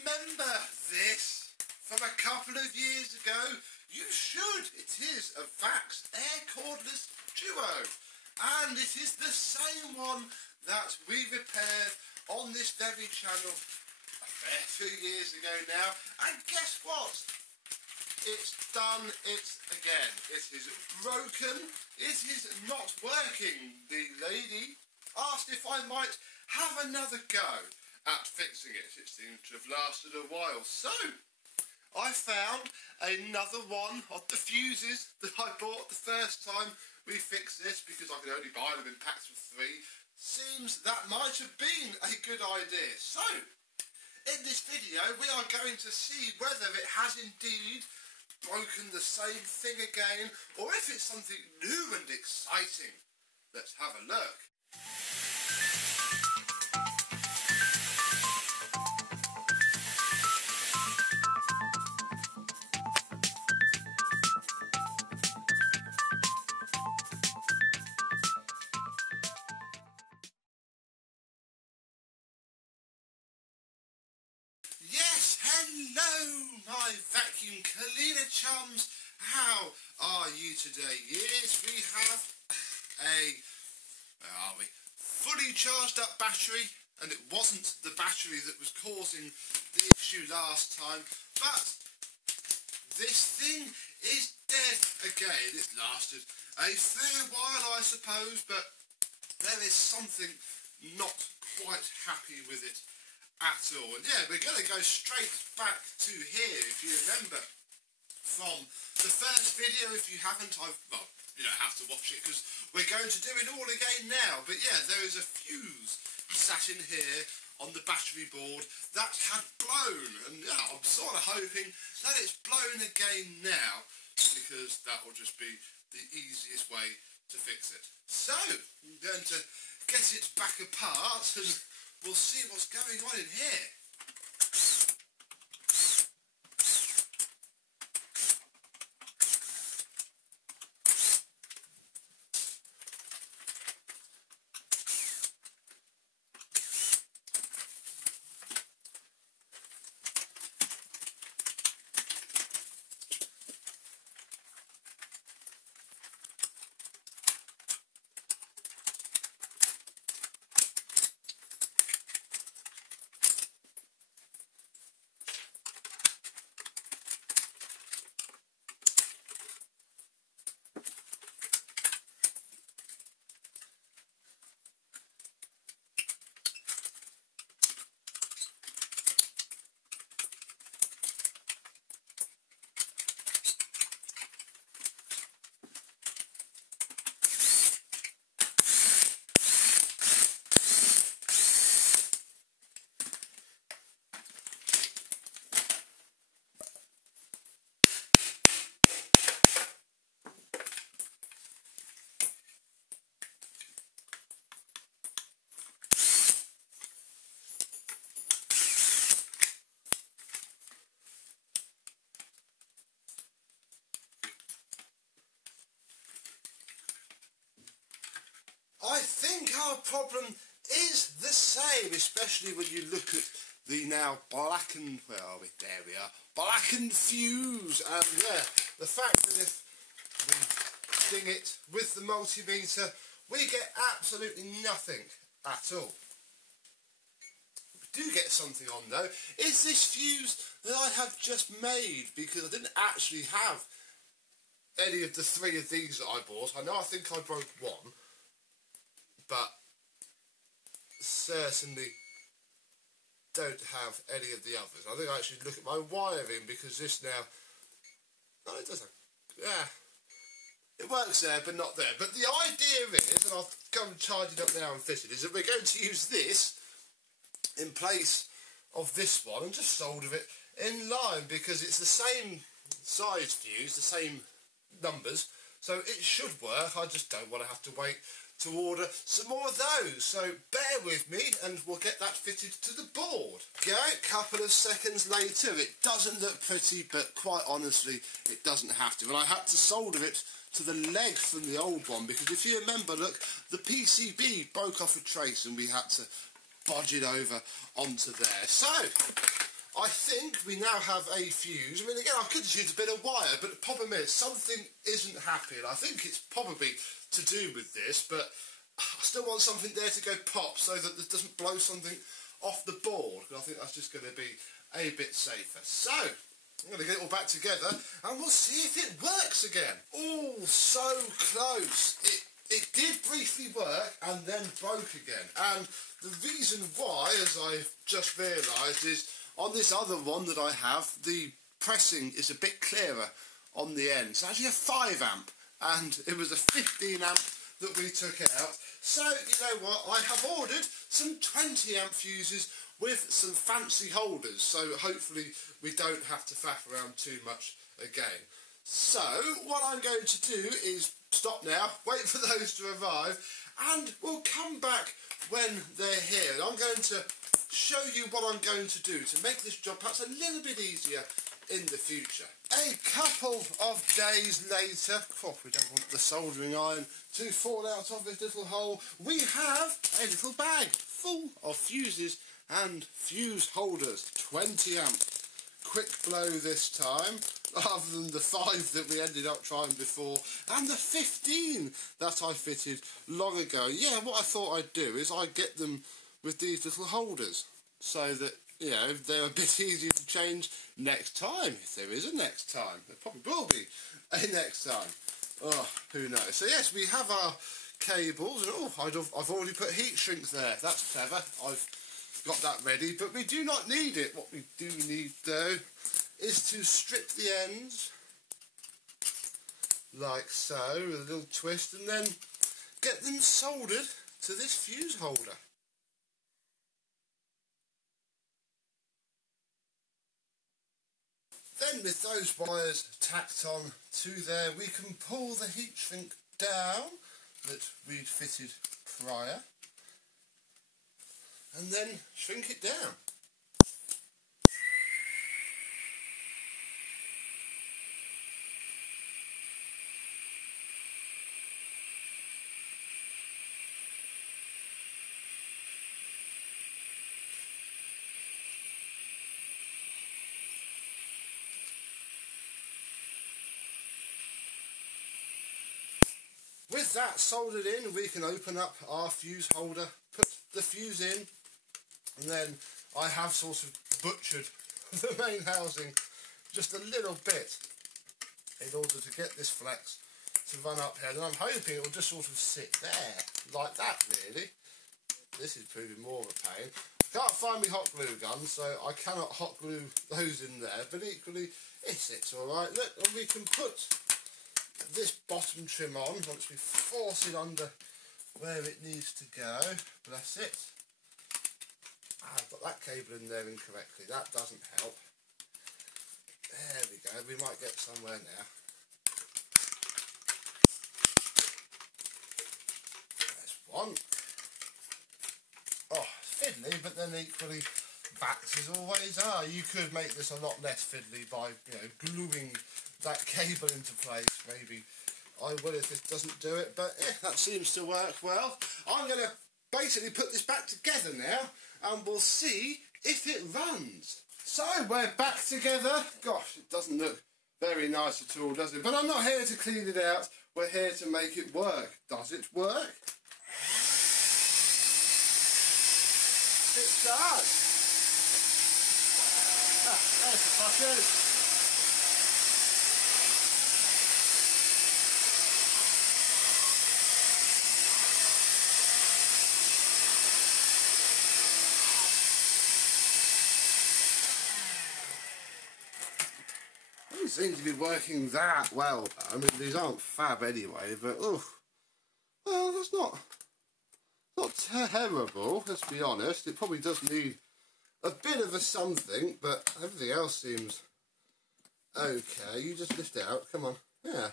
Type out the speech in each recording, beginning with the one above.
remember this from a couple of years ago? You should. It is a Vax Air Cordless Duo, and it is the same one that we repaired on this very channel a fair few years ago now. And guess what? It's done it again. It is broken. It is not working. The lady asked if I might have another go at fixing it. It seemed to have lasted a while. So I found another one of the fuses that I bought the first time we fixed this, because I could only buy them in packs of 3. Seems that might have been a good idea. So in this video we are going to see whether it has indeed broken the same thing again, or if it's something new and exciting. Let's have a look. Yes, hello my vacuum cleaner chums. How are you today? Yes, we have a fully charged up battery, and it wasn't the battery that was causing the issue last time, but this thing is dead again. It's lasted a fair while, I suppose, but there is something not quite happy with it at all. And yeah, we're going to go straight back to here. If you remember from the first video, if you haven't, well, you don't have to watch it because we're going to do it all again now. But yeah, there is a fuse sat in here on the battery board that had blown, and yeah, I'm sort of hoping that it's blown again now, because that will just be the easiest way to fix it. So I'm going to get it back apart and we'll see what's going on in here. I think our problem is the same, especially when you look at the now blackened, where are we? There we are, blackened fuse. And yeah, the fact that if we ding it with the multimeter, we get absolutely nothing at all. We do get something on though. Is this fuse that I have just made? Because I didn't actually have any of the 3 of these that I bought. I think I broke one, but certainly don't have any of the others. I think I actually look at my wiring, because this now, no, it doesn't. Yeah, it works there but not there. But the idea is, and I'll go and charge it up now and fit it, is that we're going to use this in place of this one and just solder it in line, because it's the same size fuse, the same numbers, so it should work. I just don't want to have to wait to order some more of those, so bear with me and we'll get that fitted to the board. Okay, a couple of seconds later. It doesn't look pretty, but quite honestly it doesn't have to, and I had to solder it to the leg from the old one, because if you remember, look, the PCB broke off a trace and we had to bodge it over onto there. So I think we now have a fuse. I mean, again, I could just use a bit of wire, but the problem is something isn't happy, and I think it's probably to do with this, but I still want something there to go pop so that it doesn't blow something off the board, because I think that's just going to be a bit safer. So, I'm going to get it all back together, and we'll see if it works again. Oh, so close. It did briefly work and then broke again. And the reason why, as I've just realised, is on this other one that I have, the pressing is a bit clearer on the end. It's actually a 5 amp, and it was a 15 amp that we took out. So, you know what, I have ordered some 20 amp fuses with some fancy holders, so hopefully we don't have to faff around too much again. So, what I'm going to do is stop now, wait for those to arrive, and we'll come back when they're here. And I'm going to show you what I'm going to do to make this job perhaps a little bit easier in the future. A couple of days later, we don't want the soldering iron to fall out of this little hole, we have a little bag full of fuses and fuse holders, 20 amp. Quick blow this time, rather than the 5 that we ended up trying before, and the 15 that I fitted long ago. Yeah, what I thought I'd do is I'd get them with these little holders, so that, you know, they're a bit easier to change next time, if there is a next time. There probably will be a next time. Oh, who knows. So yes, we have our cables, and oh, I've already put heat shrinks there. That's clever. I've got that ready, but we do not need it. What we do need, though, is to strip the ends, like so, with a little twist, and then get them soldered to this fuse holder. Then, with those wires tacked on to there, we can pull the heat shrink down that we'd fitted prior, and then shrink it down. With that soldered in, we can open up our fuse holder, put the fuse in, and then I have sort of butchered the main housing just a little bit in order to get this flex to run up here. And I'm hoping it will just sort of sit there, like that really. This is proving more of a pain. I can't find my hot glue gun, so I cannot hot glue those in there, but equally it sits alright. Look, and we can put this bottom trim on once we force it under where it needs to go. Bless it. I've got that cable in there incorrectly. That doesn't help. There we go. We might get somewhere now. There's one. Oh, fiddly, but then equally Vax always are. You could make this a lot less fiddly by, you know, gluing that cable into place. Maybe I will if this doesn't do it, but that seems to work well. I'm going to basically put this back together now, and we'll see if it runs. So we're back together. Gosh, it doesn't look very nice at all, does it? But I'm not here to clean it out. We're here to make it work. Does it work? It does. There's the fuckers. Seem to be working that well. I mean, these aren't fab anyway, but oh, well, that's not terrible. Let's be honest. It probably does need a bit of a something, but everything else seems okay. You just lift it out. Come on, yeah.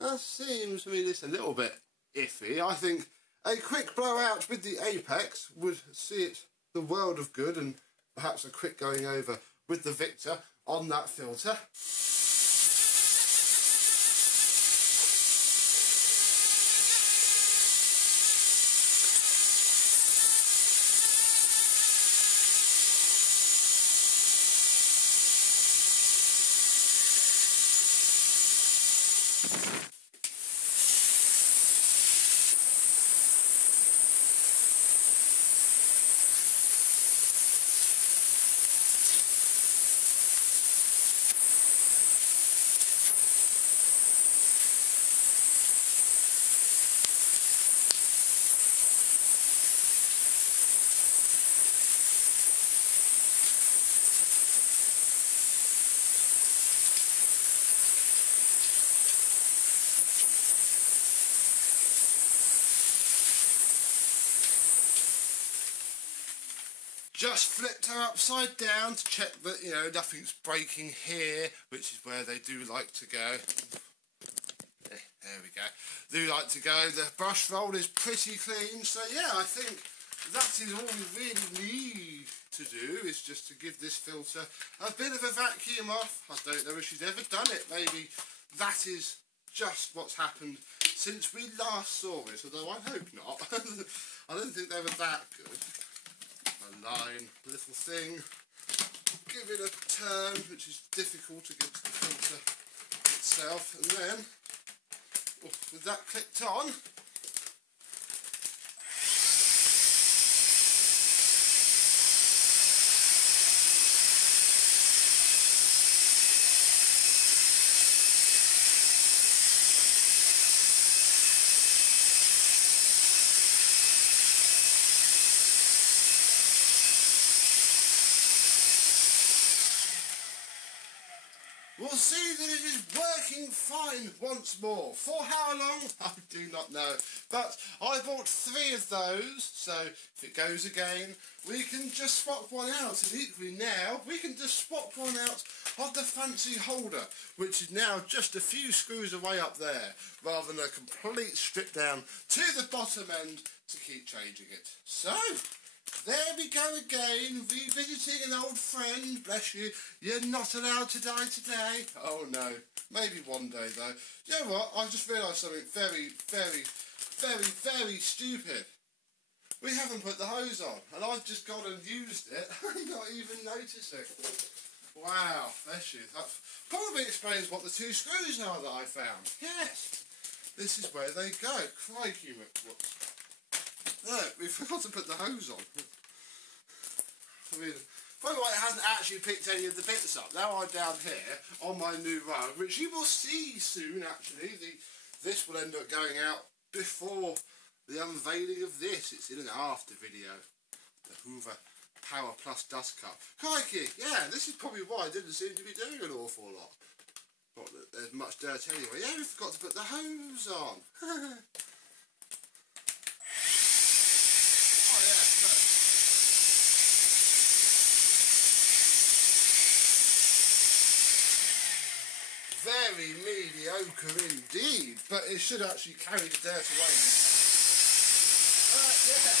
That seems to me just a little bit iffy. I think a quick blowout with the apex would see it the world of good, and perhaps a quick going over with the Victor on that filter. Just flipped her upside down to check that, you know, nothing's breaking here, which is where they do like to go. There we go. Do like to go. The brush roll is pretty clean, so yeah, I think that is all we really need to do, is just to give this filter a bit of a vacuum off. I don't know if she's ever done it. Maybe that is just what's happened since we last saw this, although I hope not. I don't think they were that good. Line, little thing, give it a turn, which is difficult against the filter itself, and then with that clicked on, we'll see that it is working fine once more. For how long? I do not know. But I bought 3 of those, so if it goes again, we can just swap one out. And equally now, we can just swap one out of the fancy holder, which is now just a few screws away up there, rather than a complete strip down to the bottom end to keep changing it. So, there we go again, revisiting an old friend. Bless you. You're not allowed to die today. Oh no. Maybe one day though. You know what? I just realised something very, very, very, very stupid. We haven't put the hose on, and I've just gone and used it and not even noticed it. Wow. Bless you. That probably explains what the 2 screws are that I found. Yes. This is where they go. Crikey, whoops. No, we forgot to put the hose on. I mean, by the way, it hasn't actually picked any of the bits up. Now I'm down here on my new rug, which you will see soon actually. This will end up going out before the unveiling of this. It's in an after video. The Hoover Power Plus Dust Cup. Crikey, yeah, this is probably why I didn't seem to be doing an awful lot. Not that there's much dirt anyway. Yeah, we forgot to put the hose on. Very mediocre indeed, but it should actually carry the dirt away. Yeah.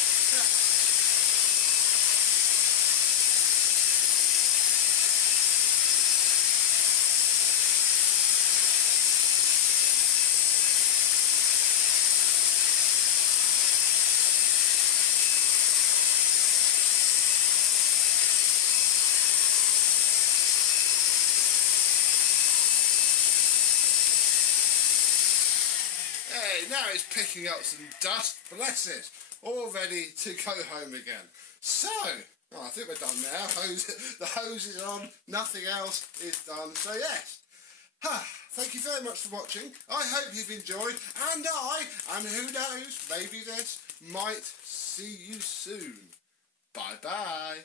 Now it's picking up some dust, bless it, all ready to go home again. So, I think we're done now. The hose is on, nothing else is done, so yes. Thank you very much for watching. I hope you've enjoyed, and who knows, maybe this might see you soon. Bye bye.